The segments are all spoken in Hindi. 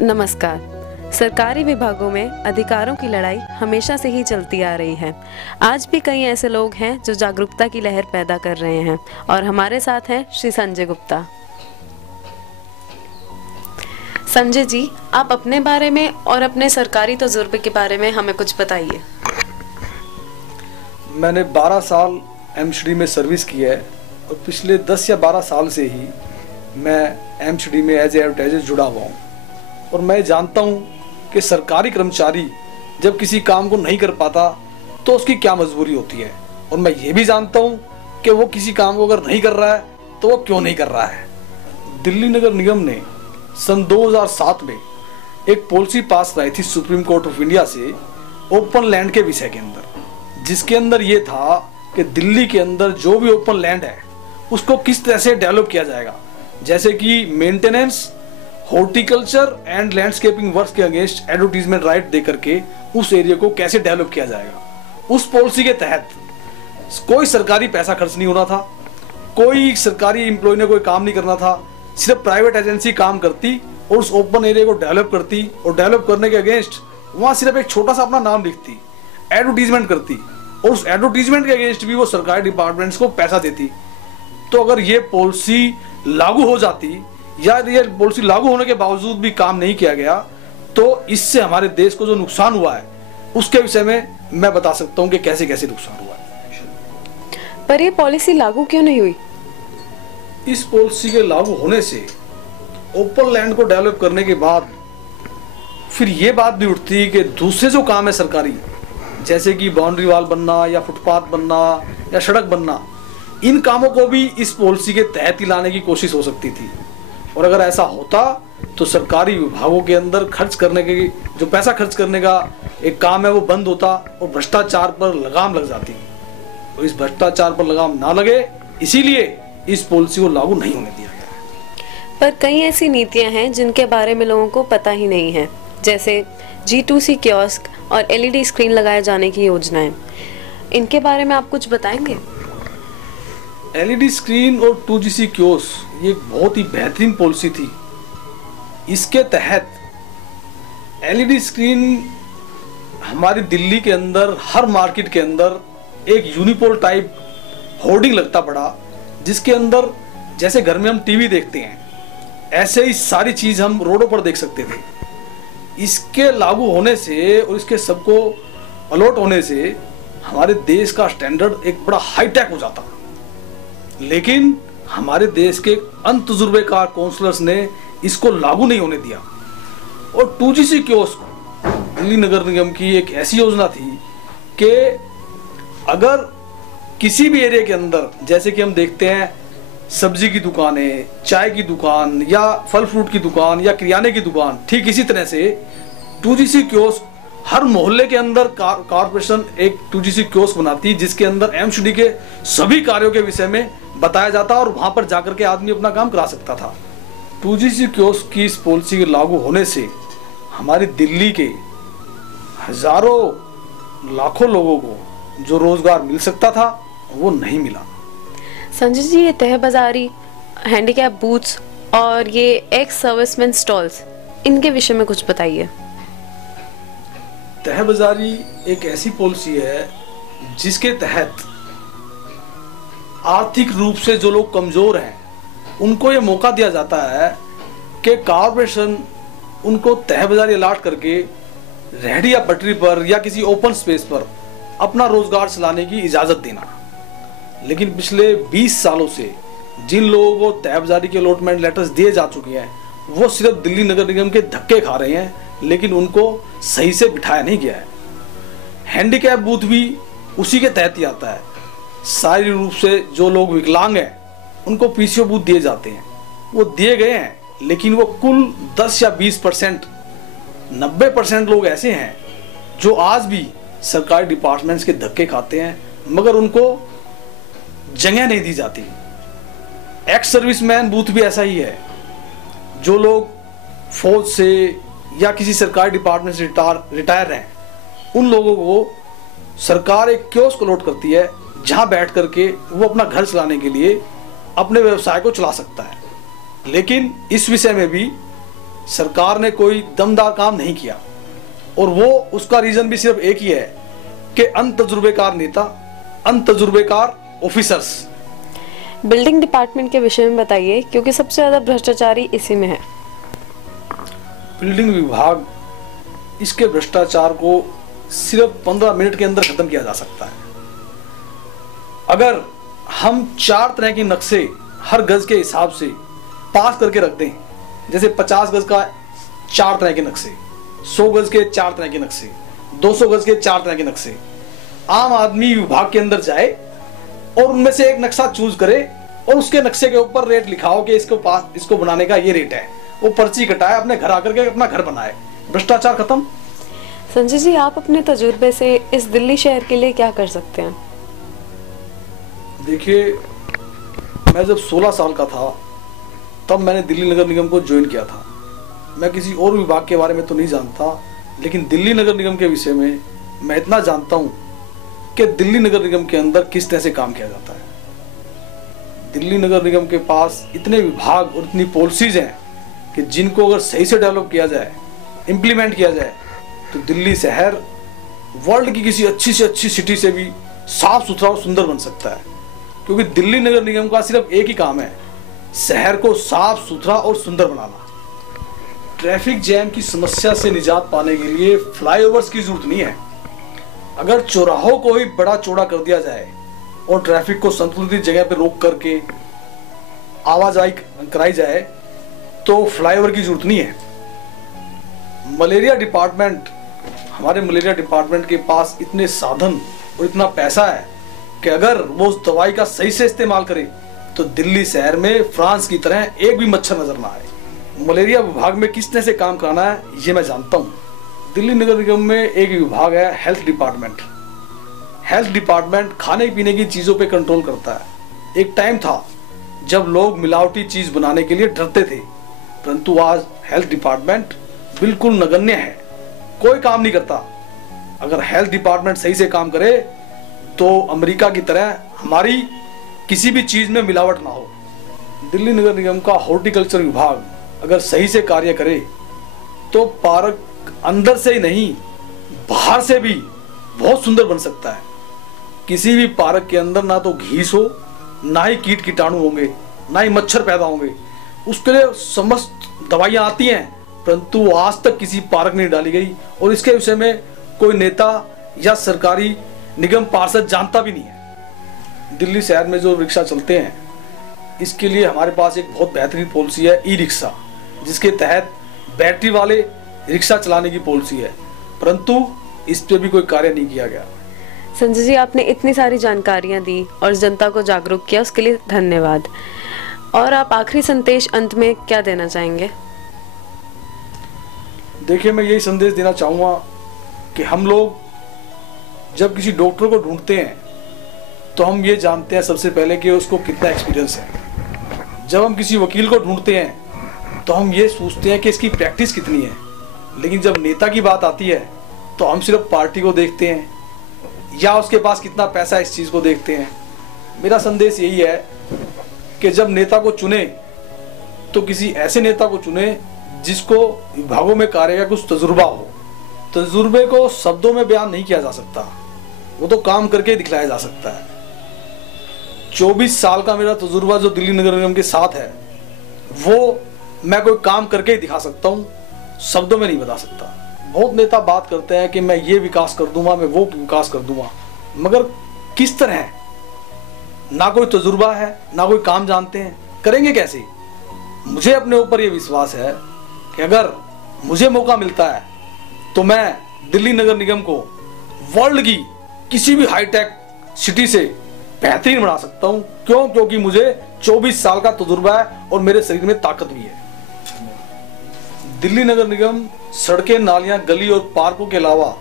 नमस्कार। सरकारी विभागों में अधिकारों की लड़ाई हमेशा से ही चलती आ रही है। आज भी कई ऐसे लोग हैं जो जागरूकता की लहर पैदा कर रहे हैं और हमारे साथ हैं श्री संजय गुप्ता। संजय जी, आप अपने बारे में और अपने सरकारी तजुर्बे के बारे में हमें कुछ बताइए। मैंने 12 साल एमसीडी में सर्विस की है और पिछले 10 या 12 साल से ही मैं एमसीडी में एज ए एडवर्टाइजर जुड़ा हुआ हूँ। और मैं जानता हूँ कि सरकारी कर्मचारी जब किसी काम को नहीं कर पाता तो उसकी क्या मजबूरी होती है, और मैं ये भी जानता हूँ कि वो किसी काम को अगर नहीं कर रहा है तो वो क्यों नहीं कर रहा है। दिल्ली नगर निगम ने सन 2007 में एक पॉलिसी पास कराई थी सुप्रीम कोर्ट ऑफ इंडिया से ओपन लैंड के विषय के अंदर, जिसके अंदर ये था कि दिल्ली के अंदर जो भी ओपन लैंड है उसको किस तरह से डेवलप किया जाएगा, जैसे कि maintenance, horticulture and landscaping works के अगेंस्ट एडवर्टीजमेंट राइट दे करके उस एरिया को कैसे डेवलप किया जाएगा। उस पॉलिसी के तहत कोई सरकारी पैसा खर्च नहीं होना था, कोई सरकारी एम्प्लॉय ने कोई काम नहीं करना था, सिर्फ प्राइवेट एजेंसी काम करती और उस ओपन एरिया को डेवलप करती और डेवलप करने के अगेंस्ट वहां सिर्फ एक छोटा सा अपना नाम लिखती, एडवर्टीजमेंट करती और उस एडवर्टीजमेंट के अगेंस्ट भी वो सरकारी डिपार्टमेंट्स को पैसा देती। तो अगर ये पॉलिसी लागू हो जाती या ये पॉलिसी लागू होने के बावजूद भी काम नहीं किया गया तो इससे हमारे देश को जो नुकसान हुआ है उसके विषय में मैं बता सकता हूं कि कैसे कैसे नुकसान हुआ है। पर ये पॉलिसी लागू क्यों नहीं हुई? इस पॉलिसी के लागू होने से ओपन लैंड को डेवलप करने के बाद फिर ये बात भी उठती कि दूसरे जो काम है सरकारी, जैसे कि बाउंड्री वॉल बनना या फुटपाथ बनना या सड़क बनना, इन कामों को भी इस पॉलिसी के तहत ही लाने की कोशिश हो सकती थी। और अगर ऐसा होता तो सरकारी विभागों के अंदर खर्च करने के जो पैसा खर्च करने का एक काम है वो बंद होता और भ्रष्टाचार पर लगाम लग जाती। तो इस भ्रष्टाचार पर लगाम ना लगे इसीलिए इस पॉलिसी को लागू नहीं होने दिया गया। पर कई ऐसी नीतियां हैं जिनके बारे में लोगों को पता ही नहीं है, जैसे G2C कियोस्क और LED स्क्रीन लगाए जाने की योजनाएं। इनके बारे में आप कुछ बताएंगे? LED स्क्रीन और 2GC कियोस्क ये बहुत ही बेहतरीन पॉलिसी थी। इसके तहत LED स्क्रीन हमारी दिल्ली के अंदर हर मार्केट के अंदर एक यूनिपोल टाइप होर्डिंग लगता पड़ा, जिसके अंदर जैसे घर में हम टीवी देखते हैं ऐसे ही सारी चीज हम रोडों पर देख सकते थे। इसके लागू होने से और इसके सबको अलॉट होने से हमारे देश का स्टैंडर्ड एक बड़ा हाईटेक हो जाता, लेकिन हमारे देश के अनतजुर्बेकार काउंसलर्स ने इसको लागू नहीं होने दिया। और 2GC कियोस्क दिल्ली नगर निगम की एक ऐसी योजना थी कि अगर किसी भी एरिया के अंदर, जैसे कि हम देखते हैं सब्जी की दुकानें, चाय की दुकान या फल फ्रूट की दुकान या किराने की दुकान, ठीक इसी तरह से 2GC कियोस्क हर मोहल्ले के अंदर कारपोरेशन एक 2GC कियोस्क बनाती, जिसके अंदर एमसीडी के सभी कार्यों के विषय में बताया जाता और वहां पर जाकर के आदमी अपना काम करा सकता था। 2GC कियोस्क की इस पॉलिसी के लागू होने से हमारी दिल्ली के हजारों लाखों लोगों को जो रोजगार मिल सकता था वो नहीं मिला। संजय जी, ये तह बाजारी, हैंडीकैप बूथ्स और ये एक्स सर्विसमैन स्टॉल्स, इनके विषय में कुछ बताइए। तह बाजारी एक ऐसी पॉलिसी है जिसके तहत आर्थिक रूप से जो लोग कमजोर हैं उनको ये मौका दिया जाता है कि कॉर्पोरेशन उनको तह बाजारी अलाट करके रेहड़ी या पटरी पर या किसी ओपन स्पेस पर अपना रोजगार चलाने की इजाजत देना। लेकिन पिछले 20 सालों से जिन लोगों को तह बाजारी के अलॉटमेंट लेटर्स दिए जा चुके हैं वो सिर्फ दिल्ली नगर निगम के धक्के खा रहे हैं, लेकिन उनको सही से बिठाया नहीं गया है। हैंडीकैप बूथ भी उसी के तहत ही आता है। शारीरिक रूप से जो लोग विकलांग हैं उनको पीसीओ बूथ दिए जाते हैं, वो दिए गए हैं, लेकिन वो कुल 10 या 20%, 90% लोग ऐसे हैं जो आज भी सरकारी डिपार्टमेंट्स के धक्के खाते हैं मगर उनको जगह नहीं दी जाती। एक्स सर्विसमैन बूथ भी ऐसा ही है। जो लोग फौज से या किसी सरकारी डिपार्टमेंट से रिटायर हैं उन लोगों को सरकार एक कियोस्क अलॉट करती है जहां बैठ करके वो अपना घर चलाने के लिए अपने व्यवसाय को चला सकता है। लेकिन इस विषय में भी सरकार ने कोई दमदार काम नहीं किया, और वो उसका रीजन भी सिर्फ एक ही है कि अनतजुर्बेकार नेता, अनतजुर्बेकार ऑफिसर्स। बिल्डिंग डिपार्टमेंट के विषय में बताइए, क्योंकि सबसे ज्यादा भ्रष्टाचारी इसी में है। बिल्डिंग विभाग, इसके भ्रष्टाचार को सिर्फ 15 मिनट के अंदर खत्म किया जा सकता है। अगर हम 4 तरह के नक्शे हर गज के हिसाब से पास करके रख दें, जैसे 50 गज का 4 तरह के नक्शे, 100 गज के 4 तरह के नक्शे, 200 गज के 4 तरह के नक्शे, आम आदमी विभाग के अंदर जाए और उनमें से एक नक्शा चूज करे और उसके नक्शे के ऊपर रेट लिखा हो कि इसको बनाने का ये रेट है, वो पर्ची कटाए, अपने घर आकर के अपना घर बनाए, भ्रष्टाचार खत्म। संजय जी, आप अपने तजुर्बे से इस दिल्ली शहर के लिए क्या कर सकते हैं? देखिए, मैं जब 16 साल का था तब मैंने दिल्ली नगर निगम को ज्वाइन किया था। मैं किसी और विभाग के बारे में तो नहीं जानता, लेकिन दिल्ली नगर निगम के विषय में मैं इतना जानता हूं कि दिल्ली नगर निगम के अंदर किस तरह से काम किया जाता है। दिल्ली नगर निगम के पास इतने विभाग और इतनी पॉलिसीज हैं कि जिनको अगर सही से डेवलप किया जाए, इम्प्लीमेंट किया जाए, तो दिल्ली शहर वर्ल्ड की किसी अच्छी से अच्छी सिटी से भी साफ सुथरा और सुंदर बन सकता है। क्योंकि दिल्ली नगर निगम का सिर्फ एक ही काम है, शहर को साफ सुथरा और सुंदर बनाना। ट्रैफिक जैम की समस्या से निजात पाने के लिए फ्लाईओवर्स की जरूरत नहीं है। अगर चौराहों को ही बड़ा चौड़ा कर दिया जाए और ट्रैफिक को संतुलित जगह पर रोक करके आवाजाही कराई जाए तो फ्लाईओवर की जरूरत नहीं है। मलेरिया डिपार्टमेंट, हमारे मलेरिया डिपार्टमेंट के पास इतने साधन और इतना पैसा है कि अगर वो उस दवाई का सही से इस्तेमाल करे तो दिल्ली शहर में फ्रांस की तरह एक भी मच्छर नजर ना आए। मलेरिया विभाग में किस तरह से काम कराना है ये मैं जानता हूँ। दिल्ली नगर निगम में एक विभाग है हेल्थ डिपार्टमेंट। हेल्थ डिपार्टमेंट खाने पीने की चीजों पे कंट्रोल करता है। एक टाइम था जब लोग मिलावटी चीज बनाने के लिए डरते थे, परंतु आज हेल्थ डिपार्टमेंट बिल्कुल नगण्य है, कोई काम नहीं करता। अगर हेल्थ डिपार्टमेंट सही से काम करे तो अमेरिका की तरह हमारी किसी भी चीज में मिलावट ना हो। दिल्ली नगर निगम का हॉर्टिकल्चर विभाग अगर सही से कार्य करे तो पार्क अंदर से ही नहीं, बाहर से भी बहुत सुंदर बन सकता है। किसी भी पार्क के अंदर ना तो घीस हो, ना ही कीट कीटाणु होंगे, ना ही मच्छर पैदा होंगे। उसके लिए समस्त दवाइयां आती हैं, परंतु आज तक किसी पार्क नहीं डाली गई और इसके विषय में कोई नेता या सरकारी निगम पार्षद जानता भी नहीं है। दिल्ली शहर में जो रिक्शा चलते हैं, इसके लिए हमारे पास एक बहुत बेहतरीन पॉलिसी है, ई रिक्शा, जिसके तहत बैटरी वाले रिक्शा चलाने की पॉलिसी है, परंतु इस पे भी कोई कार्य नहीं किया गया। संजय जी, आपने इतनी सारी जानकारियां दी और जनता को जागरूक किया, उसके लिए धन्यवाद। और आप आखिरी संदेश अंत में क्या देना चाहेंगे? देखिए, मैं यही संदेश देना चाहूँगा कि हम लोग जब किसी डॉक्टर को ढूंढते हैं तो हम ये जानते हैं सबसे पहले कि उसको कितना एक्सपीरियंस है। जब हम किसी वकील को ढूंढते हैं तो हम ये सोचते हैं कि इसकी प्रैक्टिस कितनी है। लेकिन जब नेता की बात आती है तो हम सिर्फ पार्टी को देखते हैं या उसके पास कितना पैसा है, इस चीज़ को देखते हैं। मेरा संदेश यही है कि जब नेता को चुने तो किसी ऐसे नेता को चुने जिसको विभागों में कार्य का कुछ तजुर्बा हो। तजुर्बे को शब्दों में बयान नहीं किया जा सकता, वो तो काम करके दिखलाया जा सकता है। 24 साल का मेरा तजुर्बा जो दिल्ली नगर निगम के साथ है, वो मैं कोई काम करके ही दिखा सकता हूँ, शब्दों में नहीं बता सकता। बहुत नेता बात करते हैं कि मैं ये विकास कर दूंगा, मैं वो विकास कर दूंगा, मगर किस तरह? ना कोई तजुर्बा है, ना कोई काम जानते हैं, करेंगे कैसे? मुझे अपने ऊपर ये विश्वास है कि अगर मुझे मौका मिलता है तो मैं दिल्ली नगर निगम को वर्ल्ड की किसी भी हाईटेक सिटी से बेहतरीन बना सकता हूं। क्यों? क्योंकि मुझे 24 साल का तजुर्बा है और मेरे शरीर में ताकत भी है। दिल्ली नगर निगम सड़कें, नालियां, गली और पार्कों के अलावा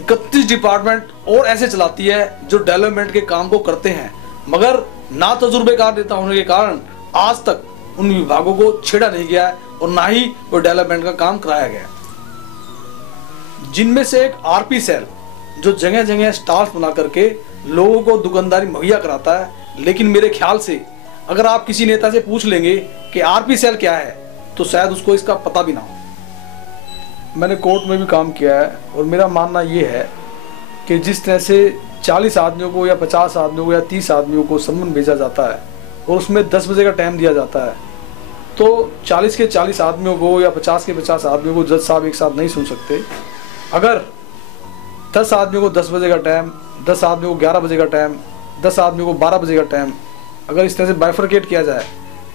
31 डिपार्टमेंट और ऐसे चलाती है जो डेवलपमेंट के काम को करते हैं, मगर ना तजुर्बेकार नेता होने के कारण आज तक उन विभागों को छेड़ा नहीं गया है और ना ही वो डेवलपमेंट का काम कराया गया। जिनमें से एक आरपी सेल जो जगह जगह स्टॉल्स बना करके लोगों को दुकानदारी मुहैया कराता है। लेकिन मेरे ख्याल से अगर आप किसी नेता से पूछ लेंगे कि आरपी सेल क्या है तो शायद उसको इसका पता भी ना हो। मैंने कोर्ट में भी काम किया है और मेरा मानना ये है कि जिस तरह से 40 आदमियों को या 50 आदमियों को या 30 आदमियों को समन भेजा जाता है और उसमें 10 बजे का टाइम दिया जाता है, तो 40 के 40 आदमियों को या 50 के 50 आदमियों को जज साहब एक साथ नहीं सुन सकते। अगर 10 आदमियों को 10 बजे का टाइम, 10 आदमियों को 11 बजे का टाइम, 10 आदमियों को 12 बजे का टाइम, अगर इस तरह से बाइफरकेट किया जाए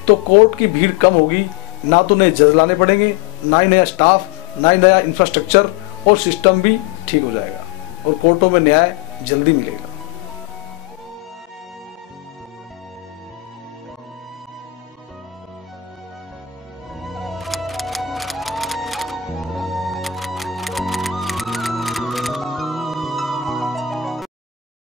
तो कोर्ट की भीड़ कम होगी, ना तो नए जज लाने पड़ेंगे, ना ही नया स्टाफ, ना ही नया इंफ्रास्ट्रक्चर, और सिस्टम भी ठीक हो जाएगा और कोर्टों में न्याय जल्दी मिलेगा।